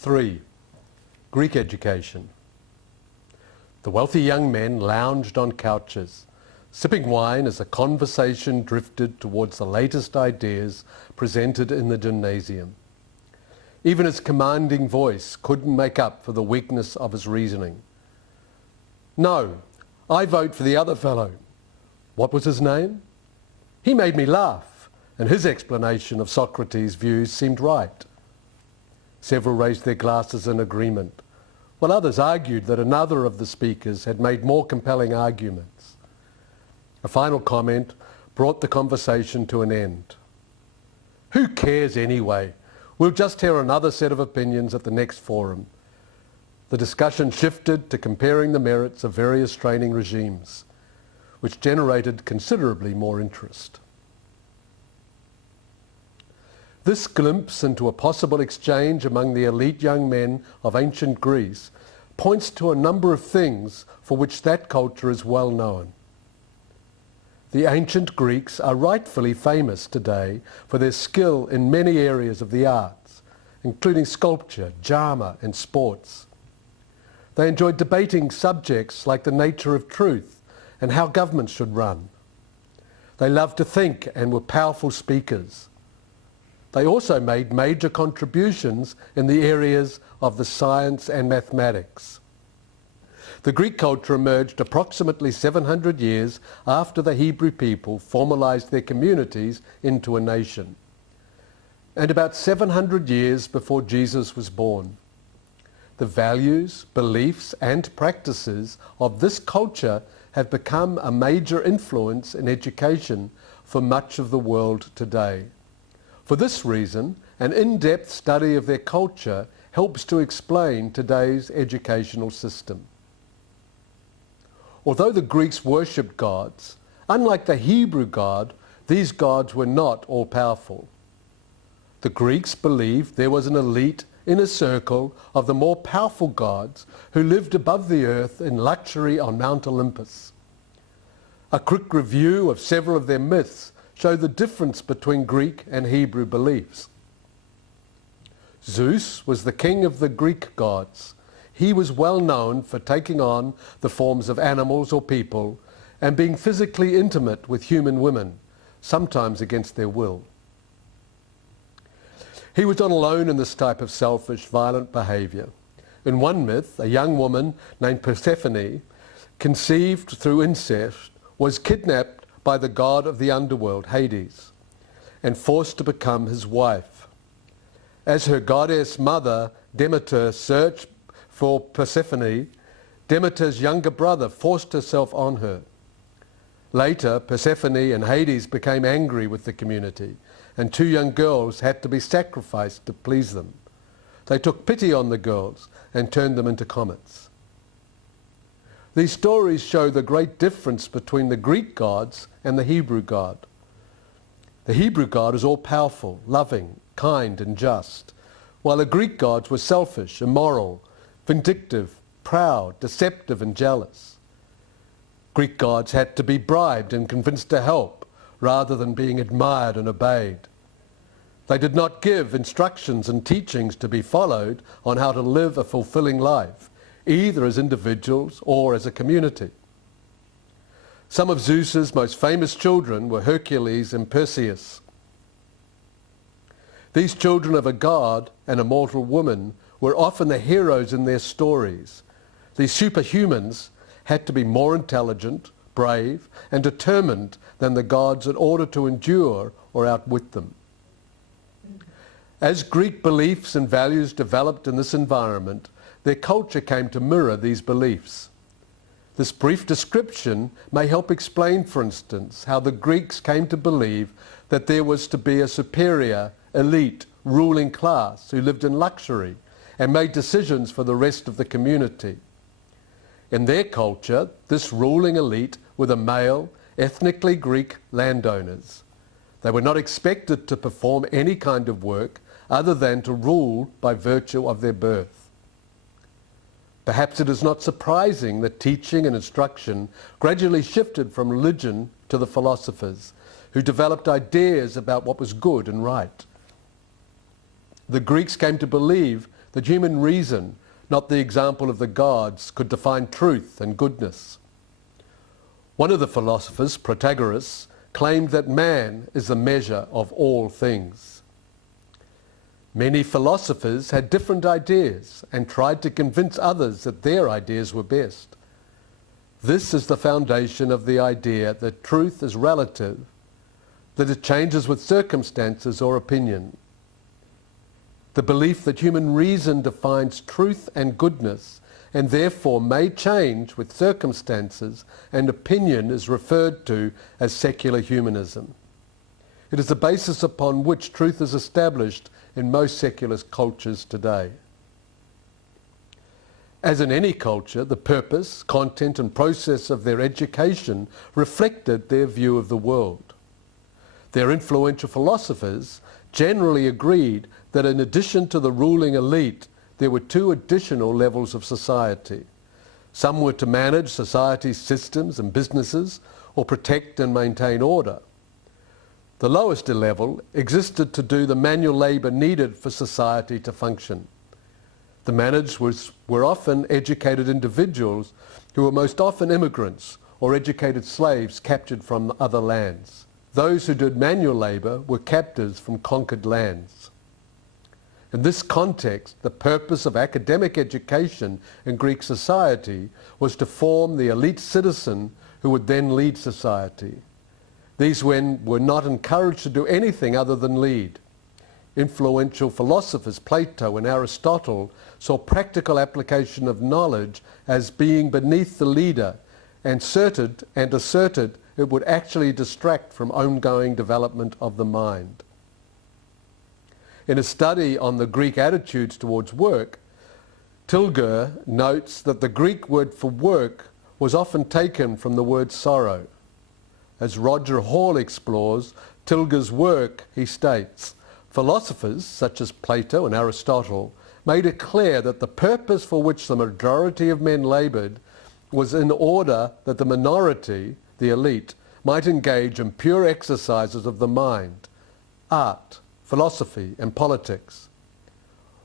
3. Greek education. The wealthy young men lounged on couches, sipping wine as the conversation drifted towards the latest ideas presented in the gymnasium. Even his commanding voice couldn't make up for the weakness of his reasoning. "No, I vote for the other fellow. What was his name? He made me laugh," and his explanation of Socrates' views seemed right. Several raised their glasses in agreement, while others argued that another of the speakers had made more compelling arguments. A final comment brought the conversation to an end. "Who cares anyway? We'll just hear another set of opinions at the next forum." The discussion shifted to comparing the merits of various training regimes, which generated considerably more interest. This glimpse into a possible exchange among the elite young men of ancient Greece points to a number of things for which that culture is well known. The ancient Greeks are rightfully famous today for their skill in many areas of the arts, including sculpture, drama, and sports. They enjoyed debating subjects like the nature of truth and how governments should run. They loved to think and were powerful speakers. They also made major contributions in the areas of the science and mathematics. The Greek culture emerged approximately 700 years after the Hebrew people formalized their communities into a nation, and about 700 years before Jesus was born. The values, beliefs, and practices of this culture have become a major influence in education for much of the world today. For this reason, an in-depth study of their culture helps to explain today's educational system. Although the Greeks worshipped gods, unlike the Hebrew God, these gods were not all-powerful. The Greeks believed there was an elite inner circle of the more powerful gods who lived above the earth in luxury on Mount Olympus. A quick review of several of their myths show the difference between Greek and Hebrew beliefs. Zeus was the king of the Greek gods. He was well known for taking on the forms of animals or people and being physically intimate with human women, sometimes against their will. He was not alone in this type of selfish, violent behavior. In one myth, a young woman named Persephone, conceived through incest, was kidnapped by the god of the underworld, Hades, and forced to become his wife. As her goddess mother, Demeter, searched for Persephone, Demeter's younger brother forced herself on her. Later, Persephone and Hades became angry with the community, and two young girls had to be sacrificed to please them. They took pity on the girls and turned them into comets. These stories show the great difference between the Greek gods and the Hebrew God. The Hebrew God is all-powerful, loving, kind, and just, while the Greek gods were selfish, immoral, vindictive, proud, deceptive, and jealous. Greek gods had to be bribed and convinced to help, rather than being admired and obeyed. They did not give instructions and teachings to be followed on how to live a fulfilling life, either as individuals or as a community. Some of Zeus's most famous children were Hercules and Perseus. These children of a god and a mortal woman were often the heroes in their stories. These superhumans had to be more intelligent, brave, and determined than the gods in order to endure or outwit them. As Greek beliefs and values developed in this environment, their culture came to mirror these beliefs. This brief description may help explain, for instance, how the Greeks came to believe that there was to be a superior, elite, ruling class who lived in luxury and made decisions for the rest of the community. In their culture, this ruling elite were the male, ethnically Greek landowners. They were not expected to perform any kind of work other than to rule by virtue of their birth. Perhaps it is not surprising that teaching and instruction gradually shifted from religion to the philosophers, who developed ideas about what was good and right. The Greeks came to believe that human reason, not the example of the gods, could define truth and goodness. One of the philosophers, Protagoras, claimed that man is the measure of all things. Many philosophers had different ideas and tried to convince others that their ideas were best. This is the foundation of the idea that truth is relative, that it changes with circumstances or opinion. The belief that human reason defines truth and goodness and therefore may change with circumstances and opinion is referred to as secular humanism. It is the basis upon which truth is established in most secular cultures today. As in any culture, the purpose, content and process of their education reflected their view of the world. Their influential philosophers generally agreed that in addition to the ruling elite, there were two additional levels of society. Some were to manage society's systems and businesses or protect and maintain order. The lowest level existed to do the manual labour needed for society to function. The managers were often educated individuals who were most often immigrants or educated slaves captured from other lands. Those who did manual labour were captives from conquered lands. In this context, the purpose of academic education in Greek society was to form the elite citizen who would then lead society. These men were not encouraged to do anything other than lead. Influential philosophers Plato and Aristotle saw practical application of knowledge as being beneath the leader and asserted it would actually distract from ongoing development of the mind. In a study on the Greek attitudes towards work, Tilger notes that the Greek word for work was often taken from the word sorrow. As Roger Hall explores Tilger's work, he states, philosophers such as Plato and Aristotle made it clear that the purpose for which the majority of men laboured was in order that the minority, the elite, might engage in pure exercises of the mind, art, philosophy and politics.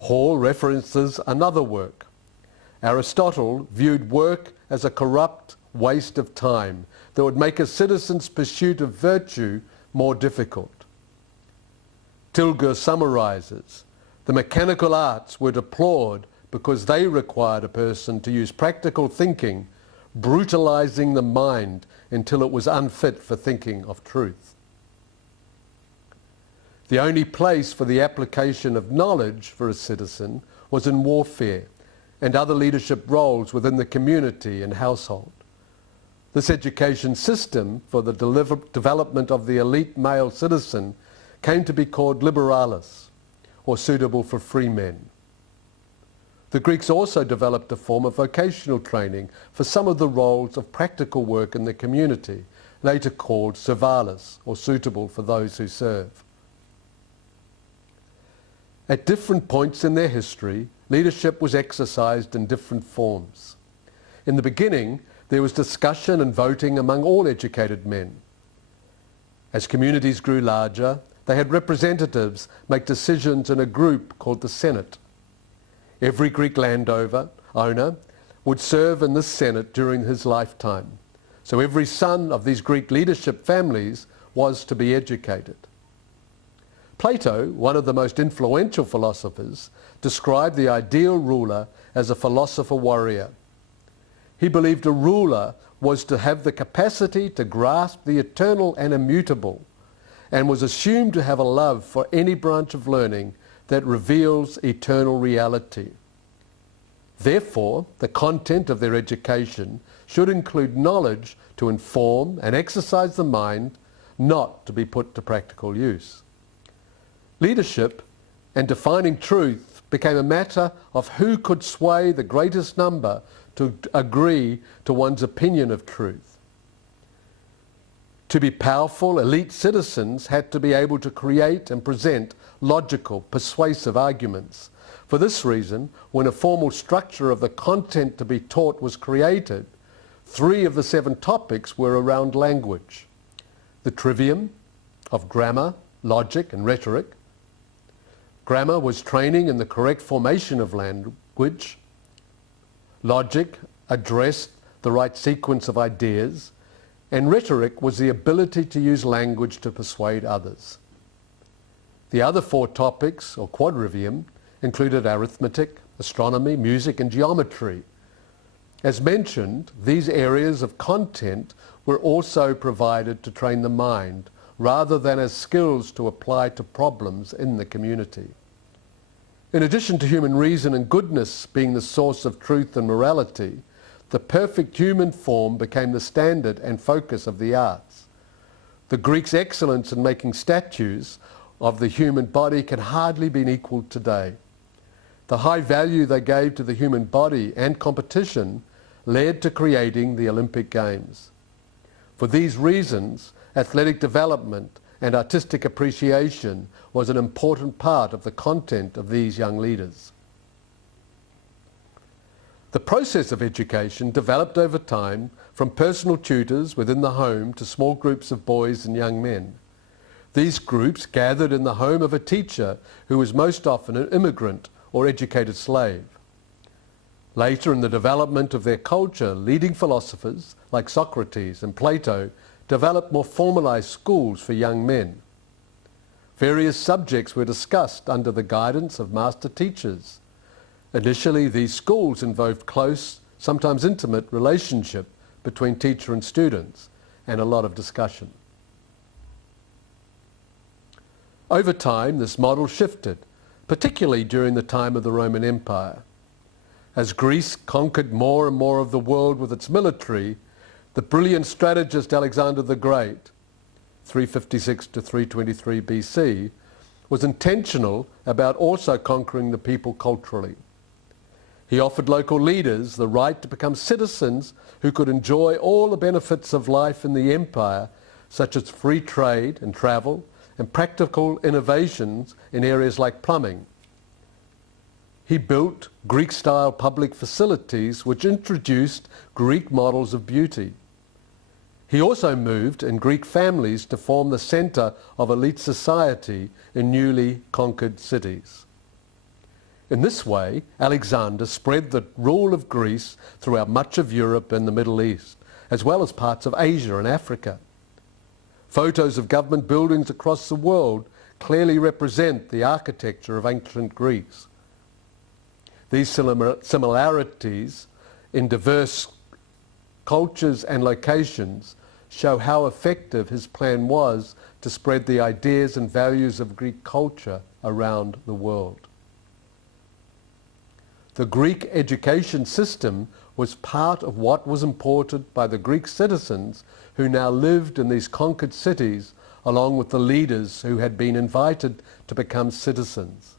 Hall references another work. Aristotle viewed work as a corrupt waste of time that would make a citizen's pursuit of virtue more difficult. Tilger summarizes, the mechanical arts were deplored because they required a person to use practical thinking, brutalizing the mind until it was unfit for thinking of truth. The only place for the application of knowledge for a citizen was in warfare and other leadership roles within the community and household. This education system for the development of the elite male citizen came to be called liberalis, or suitable for free men. The Greeks also developed a form of vocational training for some of the roles of practical work in the community, later called servialis, or suitable for those who serve. At different points in their history, leadership was exercised in different forms. In the beginning, there was discussion and voting among all educated men. As communities grew larger, they had representatives make decisions in a group called the Senate. Every Greek landowner would serve in this Senate during his lifetime. So every son of these Greek leadership families was to be educated. Plato, one of the most influential philosophers, described the ideal ruler as a philosopher warrior. He believed a ruler was to have the capacity to grasp the eternal and immutable, and was assumed to have a love for any branch of learning that reveals eternal reality. Therefore, the content of their education should include knowledge to inform and exercise the mind, not to be put to practical use. Leadership and defining truth became a matter of who could sway the greatest number to agree to one's opinion of truth. To be powerful, elite citizens had to be able to create and present logical, persuasive arguments. For this reason, when a formal structure of the content to be taught was created, 3 of the 7 topics were around language: the trivium of grammar, logic and rhetoric, Grammar was training in the correct formation of language. Logic addressed the right sequence of ideas. And rhetoric was the ability to use language to persuade others. The other 4 topics, or quadrivium, included arithmetic, astronomy, music, and geometry. As mentioned, these areas of content were also provided to train the mind, rather than as skills to apply to problems in the community. In addition to human reason and goodness being the source of truth and morality, the perfect human form became the standard and focus of the arts. The Greeks' excellence in making statues of the human body can hardly be equaled today. The high value they gave to the human body and competition led to creating the Olympic Games. For these reasons, athletic development and artistic appreciation was an important part of the content of these young leaders. The process of education developed over time from personal tutors within the home to small groups of boys and young men. These groups gathered in the home of a teacher who was most often an immigrant or educated slave. Later in the development of their culture, leading philosophers like Socrates and Plato developed more formalized schools for young men. Various subjects were discussed under the guidance of master teachers. Initially, these schools involved close, sometimes intimate relationship between teacher and students, and a lot of discussion. Over time, this model shifted, particularly during the time of the Roman Empire. As Greece conquered more and more of the world with its military, the brilliant strategist Alexander the Great, 356 to 323 BC, was intentional about also conquering the people culturally. He offered local leaders the right to become citizens who could enjoy all the benefits of life in the empire, such as free trade and travel, and practical innovations in areas like plumbing. He built Greek-style public facilities which introduced Greek models of beauty. He also moved in Greek families to form the center of elite society in newly conquered cities. In this way, Alexander spread the rule of Greece throughout much of Europe and the Middle East, as well as parts of Asia and Africa. Photos of government buildings across the world clearly represent the architecture of ancient Greece. These similarities in diverse cultures and locations show how effective his plan was to spread the ideas and values of Greek culture around the world. The Greek education system was part of what was imported by the Greek citizens who now lived in these conquered cities, along with the leaders who had been invited to become citizens.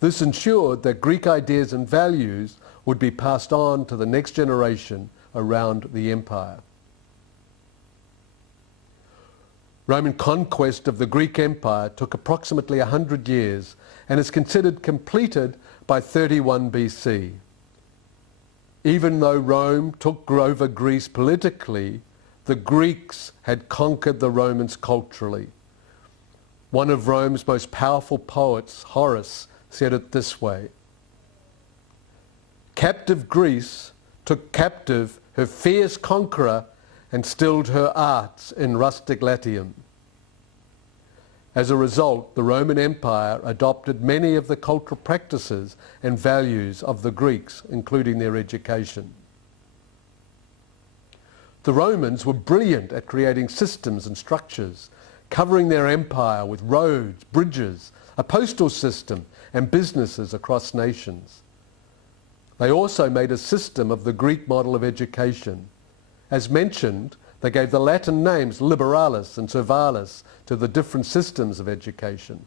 This ensured that Greek ideas and values would be passed on to the next generation around the empire. Roman conquest of the Greek Empire took approximately 100 years and is considered completed by 31 BC. Even though Rome took over Greece politically, the Greeks had conquered the Romans culturally. One of Rome's most powerful poets, Horace, said it this way: "Captive Greece took captive her fierce conqueror and stilled her arts in rustic Latium." As a result, the Roman Empire adopted many of the cultural practices and values of the Greeks, including their education. The Romans were brilliant at creating systems and structures, covering their empire with roads, bridges, a postal system, and businesses across nations. They also made a system of the Greek model of education. As mentioned, they gave the Latin names liberalis and servalis to the different systems of education.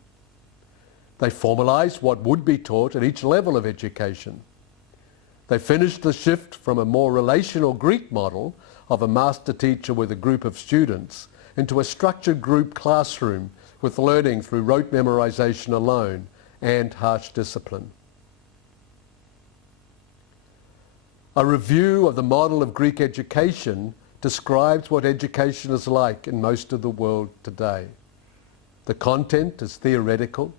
They formalized what would be taught at each level of education. They finished the shift from a more relational Greek model of a master teacher with a group of students into a structured group classroom with learning through rote memorization alone and harsh discipline. A review of the model of Greek education describes what education is like in most of the world today. The content is theoretical.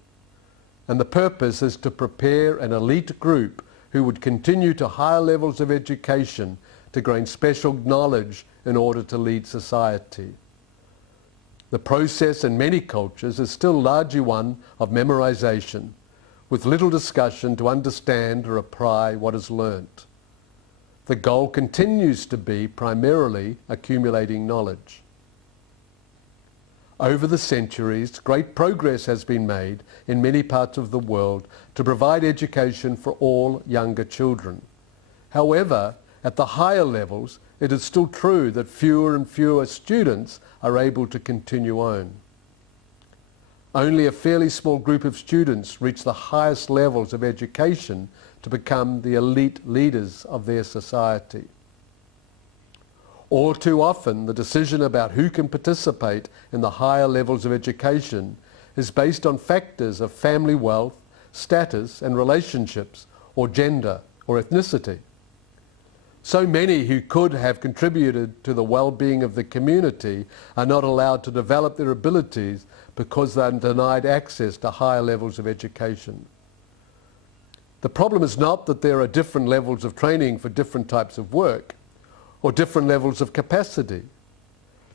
and the purpose is to prepare an elite group who would continue to higher levels of education to gain special knowledge in order to lead society. The process in many cultures is still largely one of memorization, with little discussion to understand or apply what is learnt. The goal continues to be primarily accumulating knowledge. Over the centuries, great progress has been made in many parts of the world to provide education for all younger children. However, at the higher levels, it is still true that fewer and fewer students are able to continue on. Only a fairly small group of students reach the highest levels of education to become the elite leaders of their society. All too often, the decision about who can participate in the higher levels of education is based on factors of family wealth, status and relationships, or gender or ethnicity. So many who could have contributed to the well-being of the community are not allowed to develop their abilities because they are denied access to higher levels of education. The problem is not that there are different levels of training for different types of work, or different levels of capacity.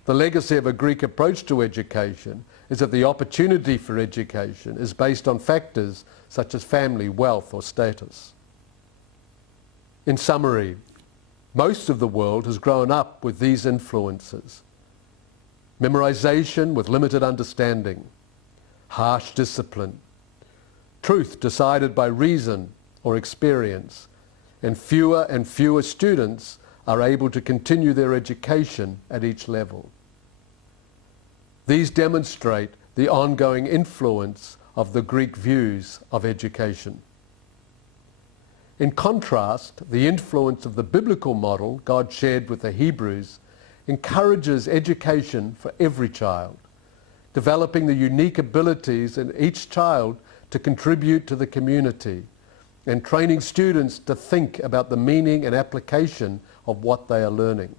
The legacy of a Greek approach to education is that the opportunity for education is based on factors such as family, wealth, or status. In summary, most of the world has grown up with these influences. Memorization with limited understanding, harsh discipline, truth decided by reason or experience, and fewer students are able to continue their education at each level. These demonstrate the ongoing influence of the Greek views of education. In contrast, the influence of the biblical model God shared with the Hebrews encourages education for every child, developing the unique abilities in each child to contribute to the community, and training students to think about the meaning and application of what they are learning.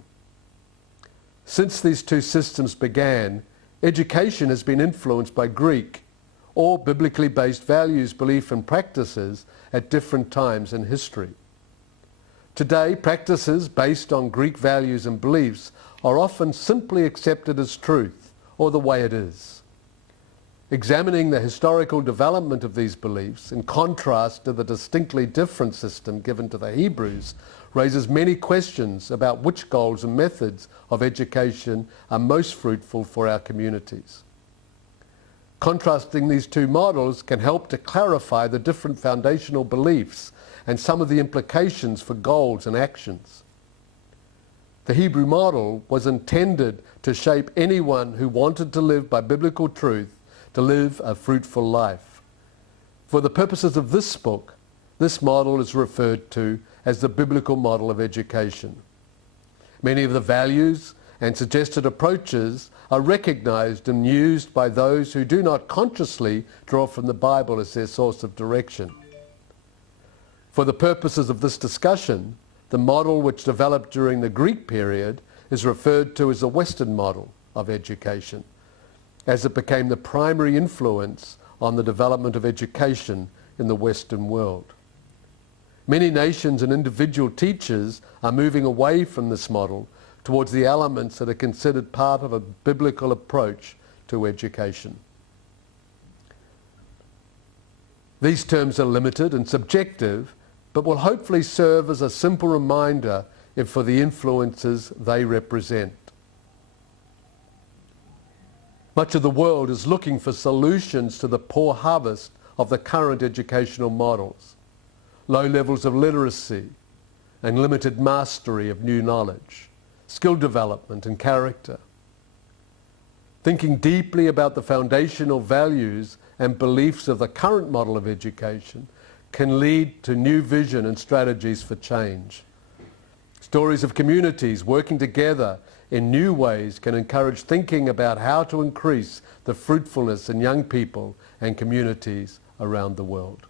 Since these two systems began, education has been influenced by Greek or biblically based values, beliefs and practices at different times in history. Today, practices based on Greek values and beliefs are often simply accepted as truth or the way it is. Examining the historical development of these beliefs in contrast to the distinctly different system given to the Hebrews raises many questions about which goals and methods of education are most fruitful for our communities. Contrasting these two models can help to clarify the different foundational beliefs and some of the implications for goals and actions. The Hebrew model was intended to shape anyone who wanted to live by biblical truth to live a fruitful life. For the purposes of this book, this model is referred to as the biblical model of education. Many of the values and suggested approaches are recognized and used by those who do not consciously draw from the Bible as their source of direction. For the purposes of this discussion, the model which developed during the Greek period is referred to as the Western model of education, as it became the primary influence on the development of education in the Western world. Many nations and individual teachers are moving away from this model towards the elements that are considered part of a biblical approach to education. These terms are limited and subjective, but will hopefully serve as a simple reminder for the influences they represent. Much of the world is looking for solutions to the poor harvest of the current educational models, low levels of literacy and limited mastery of new knowledge, skill development and character. Thinking deeply about the foundational values and beliefs of the current model of education can lead to new vision and strategies for change. Stories of communities working together in new ways can encourage thinking about how to increase the fruitfulness in young people and communities around the world.